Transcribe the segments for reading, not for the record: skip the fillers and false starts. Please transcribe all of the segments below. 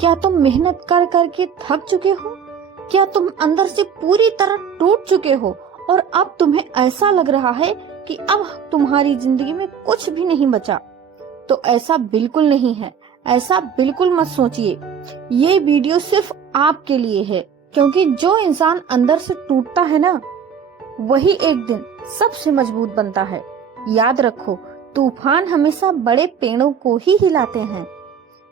क्या तुम मेहनत कर करके थक चुके हो? क्या तुम अंदर से पूरी तरह टूट चुके हो और अब तुम्हें ऐसा लग रहा है कि अब तुम्हारी जिंदगी में कुछ भी नहीं बचा? तो ऐसा बिल्कुल नहीं है, ऐसा बिल्कुल मत सोचिए। ये वीडियो सिर्फ आपके लिए है, क्योंकि जो इंसान अंदर से टूटता है ना, वही एक दिन सबसे मजबूत बनता है। याद रखो, तूफान हमेशा बड़े पेड़ों को ही हिलाते हैं,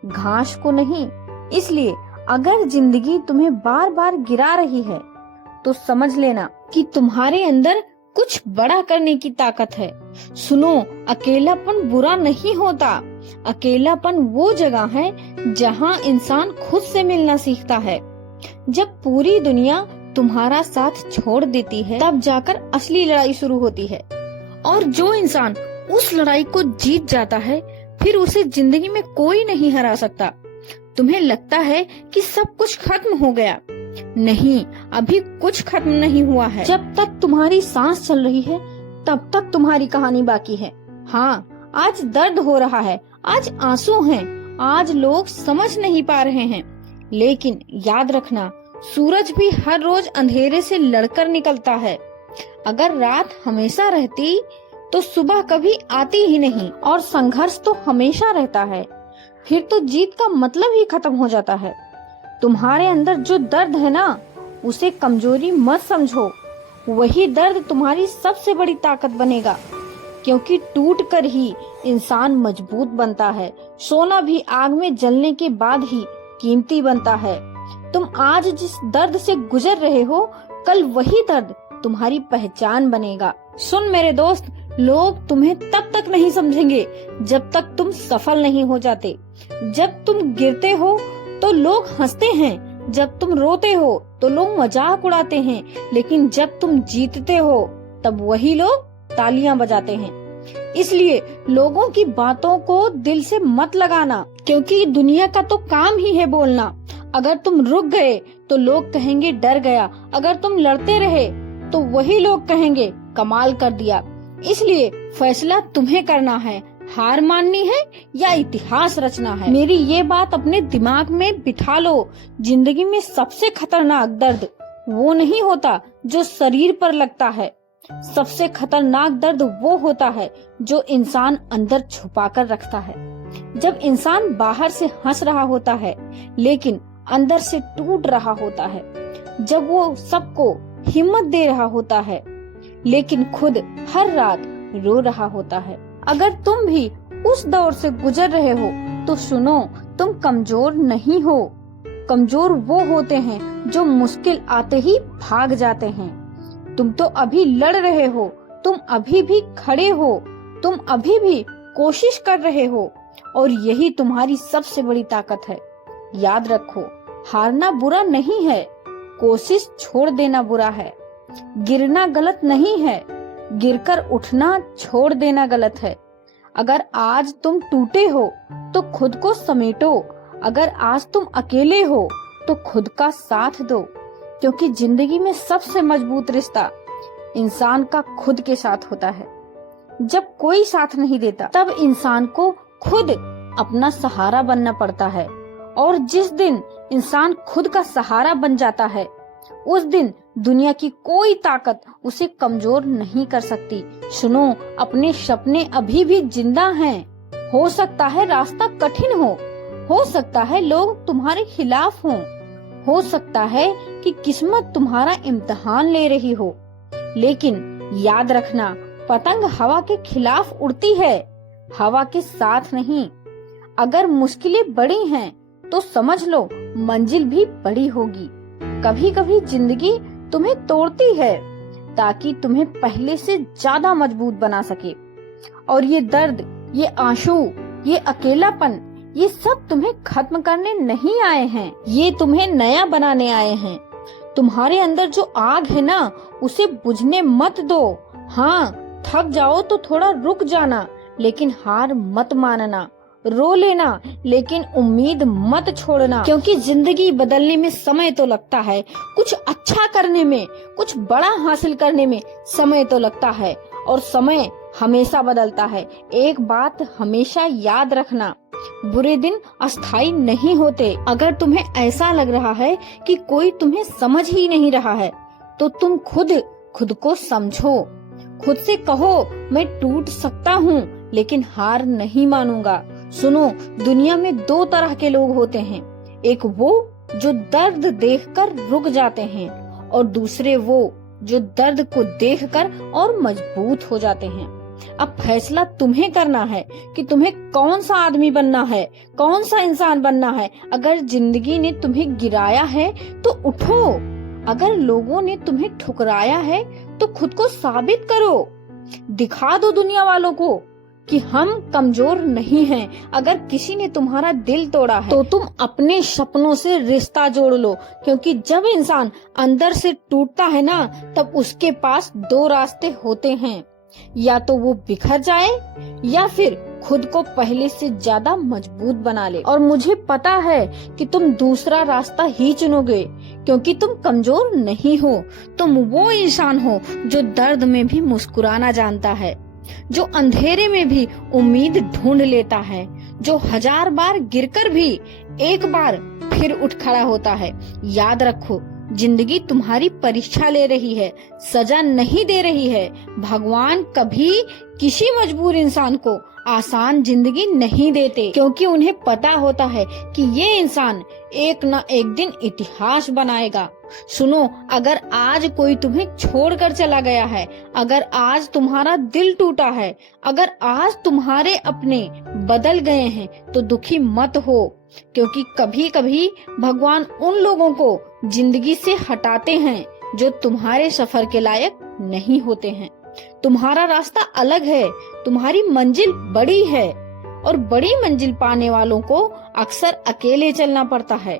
घास को नहीं। इसलिए अगर जिंदगी तुम्हें बार बार गिरा रही है तो समझ लेना कि तुम्हारे अंदर कुछ बड़ा करने की ताकत है। सुनो, अकेलापन बुरा नहीं होता। अकेलापन वो जगह है जहाँ इंसान खुद से मिलना सीखता है। जब पूरी दुनिया तुम्हारा साथ छोड़ देती है, तब जाकर असली लड़ाई शुरू होती है। और जो इंसान उस लड़ाई को जीत जाता है, फिर उसे जिंदगी में कोई नहीं हरा सकता। तुम्हें लगता है कि सब कुछ खत्म हो गया। नहीं, अभी कुछ खत्म नहीं हुआ है। जब तक तुम्हारी सांस चल रही है, तब तक तुम्हारी कहानी बाकी है। हाँ, आज दर्द हो रहा है, आज आंसू हैं, आज लोग समझ नहीं पा रहे हैं। लेकिन याद रखना, सूरज भी हर रोज अंधेरे से लड़कर निकलता है। अगर रात हमेशा रहती तो सुबह कभी आती ही नहीं, और संघर्ष तो हमेशा रहता है, फिर तो जीत का मतलब ही खत्म हो जाता है। तुम्हारे अंदर जो दर्द है ना, उसे कमजोरी मत समझो। वही दर्द तुम्हारी सबसे बड़ी ताकत बनेगा, क्योंकि टूट कर ही इंसान मजबूत बनता है। सोना भी आग में जलने के बाद ही कीमती बनता है। तुम आज जिस दर्द से गुजर रहे हो, कल वही दर्द तुम्हारी पहचान बनेगा। सुन मेरे दोस्त, लोग तुम्हें तब तक नहीं समझेंगे जब तक तुम सफल नहीं हो जाते। जब तुम गिरते हो तो लोग हंसते हैं, जब तुम रोते हो तो लोग मजाक उड़ाते हैं, लेकिन जब तुम जीतते हो तब वही लोग तालियां बजाते हैं। इसलिए लोगों की बातों को दिल से मत लगाना, क्योंकि दुनिया का तो काम ही है बोलना। अगर तुम रुक गए तो लोग कहेंगे डर गया, अगर तुम लड़ते रहे तो वही लोग कहेंगे कमाल कर दिया। इसलिए फैसला तुम्हें करना है, हार माननी है या इतिहास रचना है। मेरी ये बात अपने दिमाग में बिठा लो। जिंदगी में सबसे खतरनाक दर्द वो नहीं होता जो शरीर पर लगता है। सबसे खतरनाक दर्द वो होता है जो इंसान अंदर छुपा कर रखता है। जब इंसान बाहर से हंस रहा होता है, लेकिन अंदर से टूट रहा होता है। जब वो सबको हिम्मत दे रहा होता है, लेकिन खुद हर रात रो रहा होता है। अगर तुम भी उस दौर से गुजर रहे हो तो सुनो, तुम कमजोर नहीं हो। कमजोर वो होते हैं जो मुश्किल आते ही भाग जाते हैं। तुम तो अभी लड़ रहे हो, तुम अभी भी खड़े हो, तुम अभी भी कोशिश कर रहे हो, और यही तुम्हारी सबसे बड़ी ताकत है। याद रखो, हारना बुरा नहीं है, कोशिश छोड़ देना बुरा है। गिरना गलत नहीं है, गिरकर उठना छोड़ देना गलत है। अगर आज तुम टूटे हो तो खुद को समेटो। अगर आज तुम अकेले हो तो खुद का साथ दो, क्योंकि जिंदगी में सबसे मजबूत रिश्ता इंसान का खुद के साथ होता है। जब कोई साथ नहीं देता, तब इंसान को खुद अपना सहारा बनना पड़ता है, और जिस दिन इंसान खुद का सहारा बन जाता है, उस दिन दुनिया की कोई ताकत उसे कमजोर नहीं कर सकती। सुनो, अपने सपने अभी भी जिंदा हैं। हो सकता है रास्ता कठिन हो सकता है लोग तुम्हारे खिलाफ हो सकता है कि किस्मत तुम्हारा इम्तिहान ले रही हो, लेकिन याद रखना, पतंग हवा के खिलाफ उड़ती है, हवा के साथ नहीं। अगर मुश्किलें बड़ी हैं तो समझ लो मंजिल भी बड़ी होगी। कभी कभी जिंदगी तुम्हें तोड़ती है ताकि तुम्हें पहले से ज्यादा मजबूत बना सके। और ये दर्द, ये आंसू, ये अकेलापन, ये सब तुम्हें खत्म करने नहीं आए हैं, ये तुम्हें नया बनाने आए हैं। तुम्हारे अंदर जो आग है ना, उसे बुझने मत दो। हाँ, थक जाओ तो थोड़ा रुक जाना, लेकिन हार मत मानना। रो लेना, लेकिन उम्मीद मत छोड़ना, क्योंकि जिंदगी बदलने में समय तो लगता है, कुछ अच्छा करने में, कुछ बड़ा हासिल करने में समय तो लगता है, और समय हमेशा बदलता है। एक बात हमेशा याद रखना, बुरे दिन अस्थायी नहीं होते। अगर तुम्हें ऐसा लग रहा है कि कोई तुम्हें समझ ही नहीं रहा है, तो तुम खुद को समझो। खुद से कहो, मैं टूट सकता हूँ लेकिन हार नहीं मानूंगा। सुनो, दुनिया में दो तरह के लोग होते हैं, एक वो जो दर्द देखकर रुक जाते हैं और दूसरे वो जो दर्द को देखकर और मजबूत हो जाते हैं। अब फैसला तुम्हें करना है कि तुम्हें कौन सा आदमी बनना है, कौन सा इंसान बनना है। अगर जिंदगी ने तुम्हें गिराया है तो उठो, अगर लोगों ने तुम्हें ठुकराया है तो खुद को साबित करो। दिखा दो दुनिया वालों को कि हम कमजोर नहीं हैं। अगर किसी ने तुम्हारा दिल तोड़ा है तो तुम अपने सपनों से रिश्ता जोड़ लो, क्योंकि जब इंसान अंदर से टूटता है ना, तब उसके पास दो रास्ते होते हैं, या तो वो बिखर जाए या फिर खुद को पहले से ज्यादा मजबूत बना ले। और मुझे पता है कि तुम दूसरा रास्ता ही चुनोगे, क्योंकि तुम कमजोर नहीं हो। तुम वो इंसान हो जो दर्द में भी मुस्कुराना जानता है, जो अंधेरे में भी उम्मीद ढूंढ लेता है, जो 1000 बार गिरकर भी एक बार फिर उठ खड़ा होता है। याद रखो, जिंदगी तुम्हारी परीक्षा ले रही है, सजा नहीं दे रही है। भगवान कभी किसी मजबूर इंसान को आसान जिंदगी नहीं देते, क्योंकि उन्हें पता होता है कि ये इंसान एक न एक दिन इतिहास बनाएगा। सुनो, अगर आज कोई तुम्हें छोड़कर चला गया है, अगर आज तुम्हारा दिल टूटा है, अगर आज तुम्हारे अपने बदल गए हैं, तो दुखी मत हो, क्योंकि कभी कभी भगवान उन लोगों को जिंदगी से हटाते हैं जो तुम्हारे सफर के लायक नहीं होते हैं। तुम्हारा रास्ता अलग है, तुम्हारी मंजिल बड़ी है, और बड़ी मंजिल पाने वालों को अक्सर अकेले चलना पड़ता है।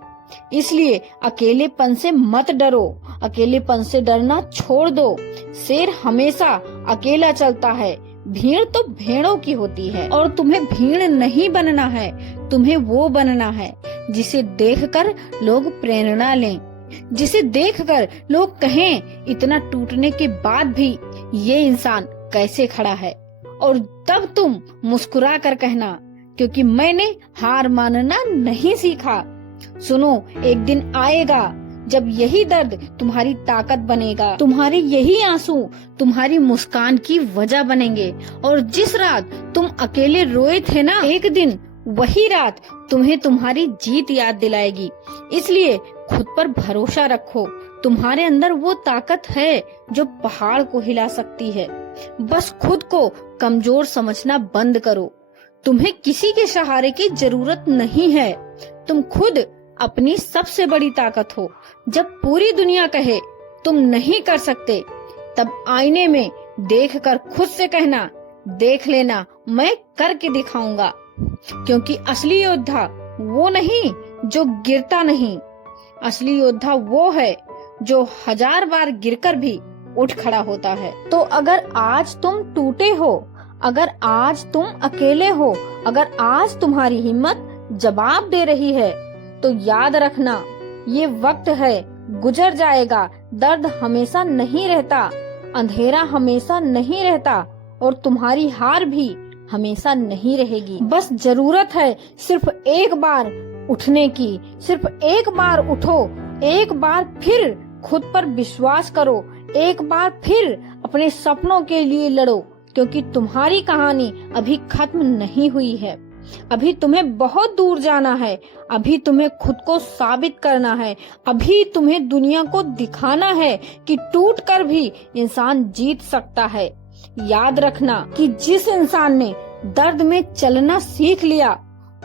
इसलिए अकेलेपन से मत डरो, अकेलेपन से डरना छोड़ दो। शेर हमेशा अकेला चलता है, भीड़ तो भेड़ों की होती है। और तुम्हें भीड़ नहीं बनना है, तुम्हें वो बनना है जिसे देखकर लोग प्रेरणा लें, जिसे देखकर लोग कहें इतना टूटने के बाद भी ये इंसान कैसे खड़ा है। और तब तुम मुस्कुरा कर कहना, क्योंकि मैंने हार मानना नहीं सीखा। सुनो, एक दिन आएगा जब यही दर्द तुम्हारी ताकत बनेगा, तुम्हारे यही आंसू तुम्हारी मुस्कान की वजह बनेंगे। और जिस रात तुम अकेले रोए थे ना, एक दिन वही रात तुम्हें तुम्हारी जीत याद दिलाएगी। इसलिए खुद पर भरोसा रखो, तुम्हारे अंदर वो ताकत है जो पहाड़ को हिला सकती है। बस खुद को कमजोर समझना बंद करो। तुम्हें किसी के सहारे की जरूरत नहीं है, तुम खुद अपनी सबसे बड़ी ताकत हो। जब पूरी दुनिया कहे तुम नहीं कर सकते, तब आईने में देखकर खुद से कहना, देख लेना, मैं करके दिखाऊंगा। क्योंकि असली योद्धा वो नहीं जो गिरता नहीं, असली योद्धा वो है जो 1000 बार गिरकर भी उठ खड़ा होता है। तो अगर आज तुम टूटे हो, अगर आज तुम अकेले हो, अगर आज तुम्हारी हिम्मत जवाब दे रही है, तो याद रखना, ये वक्त है, गुजर जाएगा। दर्द हमेशा नहीं रहता, अंधेरा हमेशा नहीं रहता, और तुम्हारी हार भी हमेशा नहीं रहेगी। बस जरूरत है सिर्फ एक बार उठने की, सिर्फ एक बार उठो, एक बार फिर खुद पर विश्वास करो, एक बार फिर अपने सपनों के लिए लड़ो, क्योंकि तुम्हारी कहानी अभी खत्म नहीं हुई है। अभी तुम्हें बहुत दूर जाना है, अभी तुम्हें खुद को साबित करना है, अभी तुम्हें दुनिया को दिखाना है कि टूट कर भी इंसान जीत सकता है। याद रखना कि जिस इंसान ने दर्द में चलना सीख लिया,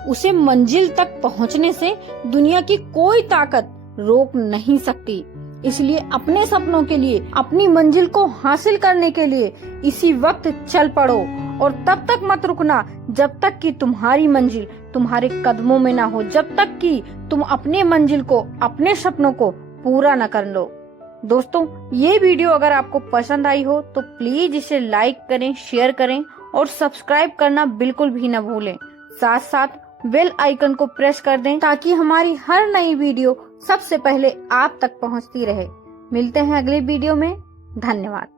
उसे मंजिल तक पहुंचने से दुनिया की कोई ताकत रोक नहीं सकती। इसलिए अपने सपनों के लिए, अपनी मंजिल को हासिल करने के लिए इसी वक्त चल पड़ो, और तब तक मत रुकना जब तक कि तुम्हारी मंजिल तुम्हारे कदमों में ना हो, जब तक कि तुम अपने मंजिल को, अपने सपनों को पूरा न कर लो। दोस्तों, ये वीडियो अगर आपको पसंद आई हो तो प्लीज इसे लाइक करें, शेयर करें और सब्सक्राइब करना बिल्कुल भी न भूलें। साथ साथ बेल आइकन को प्रेस कर दें ताकि हमारी हर नई वीडियो सबसे पहले आप तक पहुंचती रहे। मिलते हैं अगले वीडियो में। धन्यवाद।